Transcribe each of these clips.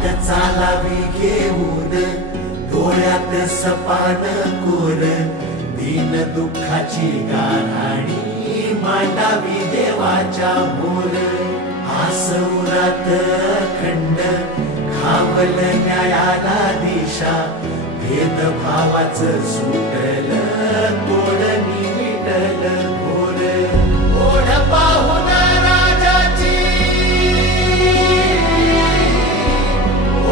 हात चालावी घेऊन डोळ्यात सपान कोर दीन दुःखाची गाऱ्हाणी मांडावी देवाच्या मोर आस उरात खंड खावल न्यायाला दिशा भेदभावाचं सुटल तोडणी मिटल घोर ओढ पाहून राजाची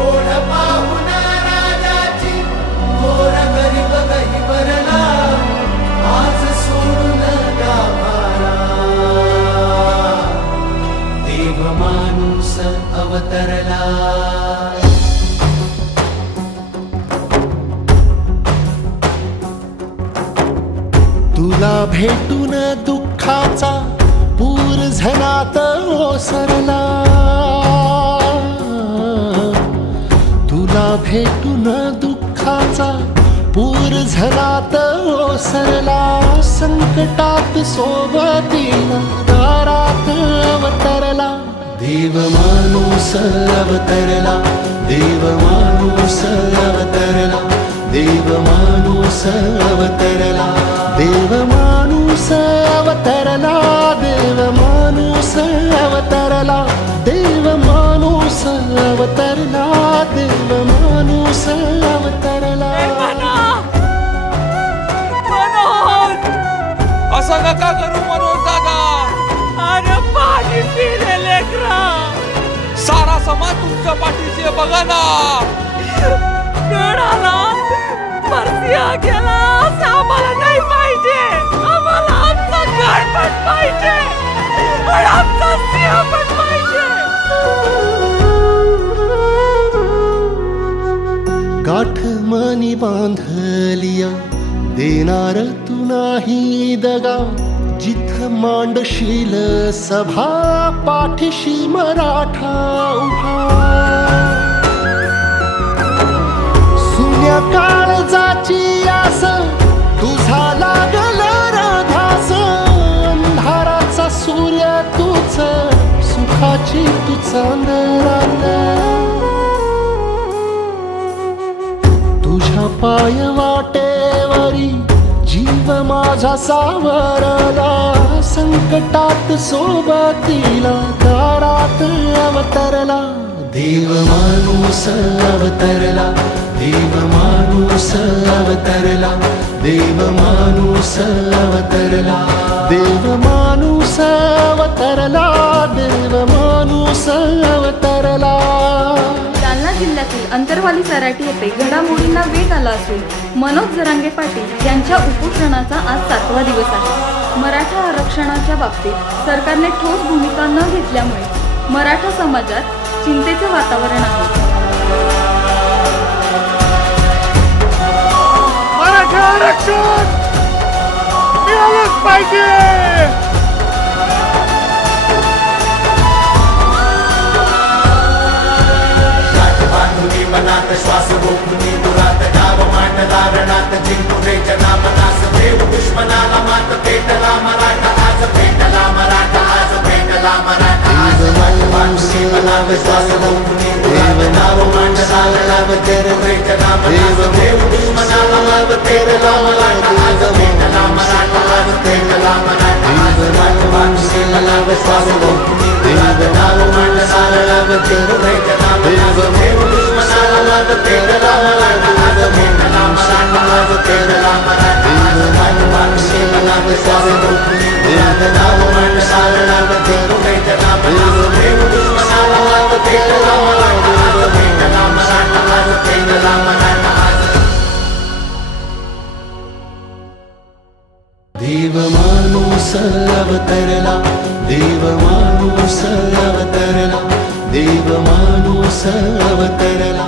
ओढ पाहून राजाची घोर गरीब गहिवरला आज सोडून गाभारा देव माणूस अवतरला तुला भेटून दुःखाचा पूर झनात ओसरला तुला भेटून दुःखाचा पूर झनात ओसरला संकटात सोबतीला दारात अवतरला देव माणूस अवतरला देव माणूस अवतरला देव माणूस अवतरला देव माणूस अवतरला देव माणूस अवतरला देव माणूस अवतरला देव माणूस अवतरला असं नका करू मनोज दादा अरे पाणी पिले लेकरा सारा समाज तुमच्या पाठीशी बघा ना कळाला परसिया गेला असं आम्हाला नाही पाहिजे आम्हाला आमचा गणपत पाहिजे आणि आमचा सिंह पण पाहिजे गाठ मनी बांधलिया देणार तू नाही दगा जिथ मांडशील सभा पाठीशी मराठा उभा सुन्या काळजाची आस तुझा लागल राधास अंधाराचा सूर्य तुझ सुखाची तू चांदरात तुझ्या पाय वाटेवरी जीव माझा सावरला संकटात सोबतीला दारात अवतरला देव माणूस अवतरला देव माणूस अवतरला देव माणूस अवतरला देव माणूस अवतरला देव माणूस अवतरला जालना जिल्ह्यातील अंतरवाली सराटी येथे घडामोडींना वेग आला असून मनोज जरांगे पाटील यांच्या उपोषणाचा आज 7वा दिवस आहे। मराठा आरक्षणाच्या बाबतीत सरकारने ठोस भूमिका न घेतल्यामुळे मराठा समाजात चिंतेचे वातावरण आहे। मराठा आरक्षण मिळालंच पाहिजे मनात श्वास रोखुनी दुरात डाव मांडला रणात जिंकुरे जना मनास देव दुश्मनाला मात पेटला मराठा आज पेटला मराठा आज पेटला मराठा आज मातृभाषी मनात श्वास रोखुनी दुरात डाव मांडला रणात जिंकुरे जना मनास देव दुश्मनाला मात पेटला मराठा आज पेटला मराठा आज पेटला मराठा आज मातृभाषी मनात श्वास रोखुनी दुरात डाव मांडला रणात जिंकुरे जना मनास देव दुश्मनाला पेटला मराठा आज पेटला मराठा आज पेटला मराठा आज मातृभाषी मनात श्वास रोखुनी दुरात डाव मांडला रणात जिंकुरे जना मनास देव दुश्मनाला पेटला मराठा आज पेटला मराठा आज पेटला मराठा आज देव माणूस अवतरला देव माणूस अवतरला देव माणूस अवतरला